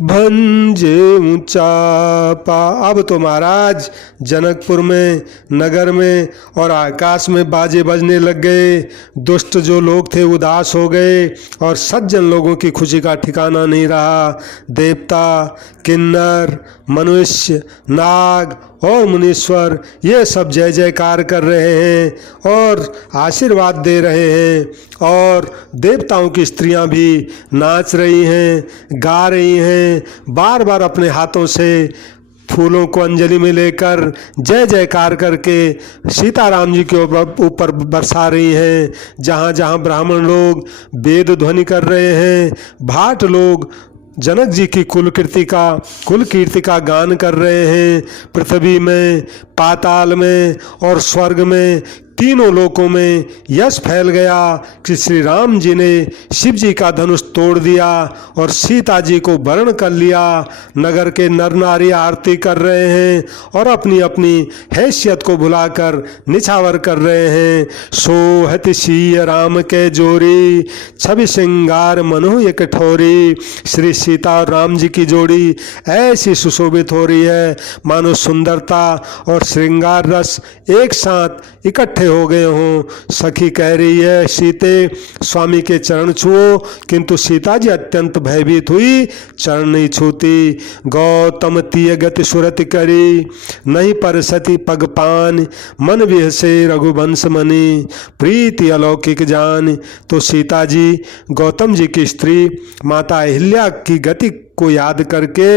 भंजे ऊंचापा। अब तो महाराज जनकपुर में नगर में और आकाश में बाजे बजने लग गए। दुष्ट जो लोग थे उदास हो गए और सज्जन लोगों की खुशी का ठिकाना नहीं रहा। देवता किन्नर मनुष्य नाग और मुनीश्वर ये सब जय जयकार कर रहे हैं और आशीर्वाद दे रहे हैं और देवताओं की स्त्रियां भी नाच रही हैं गा रही हैं बार बार अपने हाथों से फूलों को अंजलि में लेकर जय जयकार करके सीताराम जी के ऊपर बरसा रही हैं। जहाँ जहाँ ब्राह्मण लोग वेद ध्वनि कर रहे हैं भाट लोग जनक जी की कुल कीर्ति का गान कर रहे हैं। पृथ्वी में पाताल में और स्वर्ग में तीनों लोकों में यश फैल गया कि श्री राम जी ने शिव जी का धनुष तोड़ दिया और सीता जी को वरण कर लिया। नगर के नर नारी आरती कर रहे हैं और अपनी अपनी हैसियत को भुलाकर निछावर कर रहे हैं। सोहत सिय राम के जोरी छवि श्रृंगार मनु एक ठोरी। श्री सीता और राम जी की जोड़ी ऐसी सुशोभित हो रही है मानो सुंदरता और श्रृंगार रस एक साथ इकट्ठे हो गए हों। सखी कह रही है, सीते स्वामी के चरण छुओ, किंतु सीता जी अत्यंत भयभीत हुई, चरण नहीं छूती। गौतम तीय गति सुरति करी, नहीं परसति पग पान, मन विहसे रघुवंश मनि, प्रीति अलौकिक जान। तो सीता जी गौतम जी की स्त्री माता अहिल्या की गति को याद करके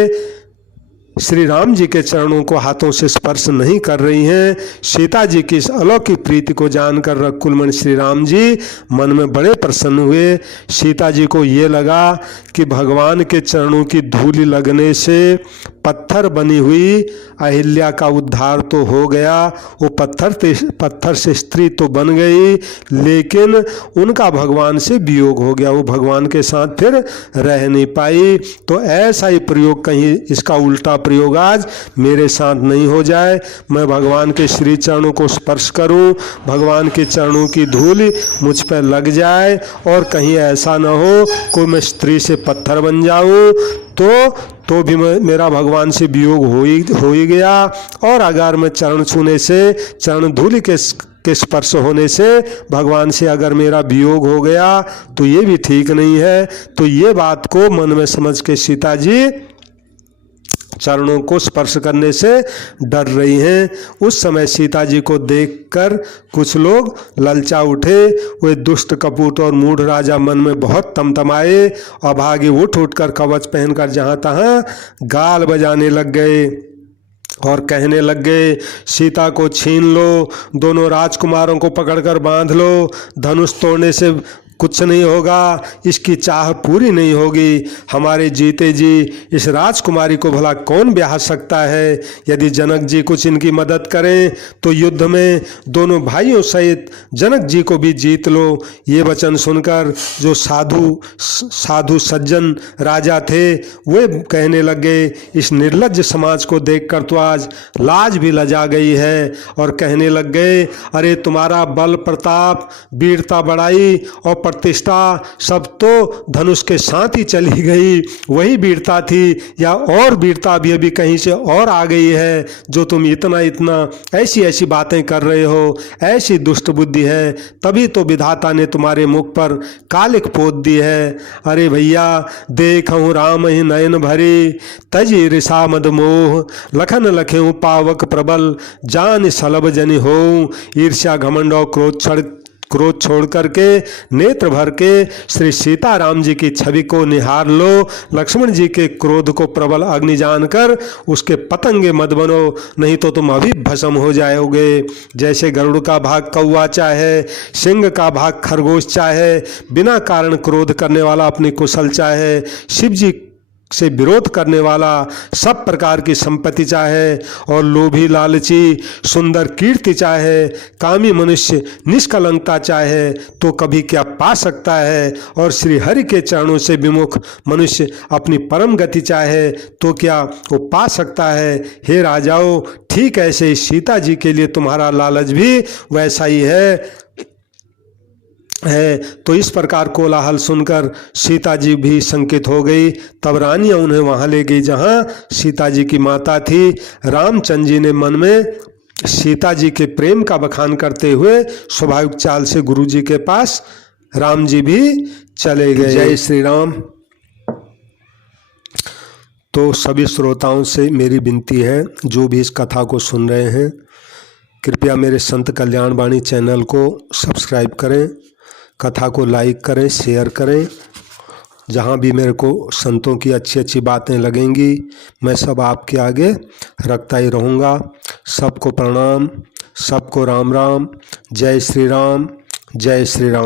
श्री राम जी के चरणों को हाथों से स्पर्श नहीं कर रही हैं। सीता जी की इस अलौकिक प्रीति को जानकर रघुकुलमणि श्री राम जी मन में बड़े प्रसन्न हुए। सीता जी को ये लगा कि भगवान के चरणों की धूलि लगने से पत्थर बनी हुई अहिल्या का उद्धार तो हो गया, वो पत्थर से स्त्री तो बन गई, लेकिन उनका भगवान से वियोग हो गया, वो भगवान के साथ फिर रह नहीं पाई। तो ऐसा ही प्रयोग, कहीं इसका उल्टा प्रयोग आज मेरे साथ नहीं हो जाए, मैं भगवान के श्री चरणों को स्पर्श करूं, भगवान के चरणों की धूल मुझ पर लग जाए, और कहीं ऐसा ना हो कोई मैं स्त्री से पत्थर बन जाऊं तो भी मेरा भगवान से वियोग हो ही गया। और अगर मैं चरण छूने से, चरण धूलि के स्पर्श होने से भगवान से अगर मेरा वियोग हो गया तो ये भी ठीक नहीं है। तो ये बात को मन में समझ के सीता जी चरणों को स्पर्श करने से डर रही हैं। उस समय सीता जी को देखकर कुछ लोग ललचा उठे। वे दुष्ट कपूत और मूढ़ राजा मन में बहुत तमतमाए, अभागे उठकर कवच पहनकर जहाँ तहाँ गाल बजाने लग गए और कहने लग गए, सीता को छीन लो, दोनों राजकुमारों को पकड़कर बांध लो, धनुष तोड़ने से कुछ नहीं होगा, इसकी चाह पूरी नहीं होगी। हमारे जीते जी इस राजकुमारी को भला कौन ब्याह सकता है। यदि जनक जी कुछ इनकी मदद करें तो युद्ध में दोनों भाइयों सहित जनक जी को भी जीत लो। ये वचन सुनकर जो साधु सज्जन राजा थे वे कहने लगे, इस निर्लज्ज समाज को देखकर तो आज लाज भी लजा गई है, और कहने लग गए, अरे तुम्हारा बल प्रताप वीरता बढ़ाई और प्रतिष्ठा सब तो धनुष के साथ ही चली गई, वही वीरता थी या और वीरता भी अभी कहीं से और आ गई है, जो तुम इतना ऐसी बातें कर रहे हो, ऐसी दुष्ट बुद्धि है, तभी तो विधाता ने तुम्हारे मुख पर कालिक पोत दी है। अरे भैया, देखऊं राम ही नयन भरी, तजी ऋषा मद मोह, लखन लखेऊं पावक प्रबल, जान सलभ जनि हो। ईर्ष्या घमंड और क्रोध छोड़ करके नेत्र भर के श्री सीताराम जी की छवि को निहार लो। लक्ष्मण जी के क्रोध को प्रबल अग्नि जानकर उसके पतंगे मत बनो, नहीं तो तुम अभी भस्म हो जाओगे। जैसे गरुड़ का भाग कौवा चाहे, सिंह का भाग खरगोश चाहे, बिना कारण क्रोध करने वाला अपनी कुशल चाहे, शिव जी से विरोध करने वाला सब प्रकार की संपत्ति चाहे, और लोभी लालची सुंदर कीर्ति चाहे, कामी मनुष्य निष्कलंकता चाहे, तो कभी क्या पा सकता है। और श्री हरि के चरणों से विमुख मनुष्य अपनी परम गति चाहे तो क्या वो पा सकता है। हे राजाओं, ठीक ऐसे सीता जी के लिए तुम्हारा लालच भी वैसा ही है। तो इस प्रकार कोलाहल सुनकर सीता जी भी शंकित हो गई। तब रानियां उन्हें वहां ले गई जहां सीता जी की माता थी। रामचंद्र जी ने मन में सीता जी के प्रेम का बखान करते हुए स्वाभाविक चाल से गुरु जी के पास राम जी भी चले गए। जय श्री राम। तो सभी श्रोताओं से मेरी विनती है, जो भी इस कथा को सुन रहे हैं, कृपया मेरे संत कल्याण वाणी चैनल को सब्सक्राइब करें, कथा को लाइक करें, शेयर करें। जहाँ भी मेरे को संतों की अच्छी अच्छी बातें लगेंगी मैं सब आपके आगे रखता ही रहूँगा। सबको प्रणाम, सबको राम राम। जय श्री राम, जय श्री राम।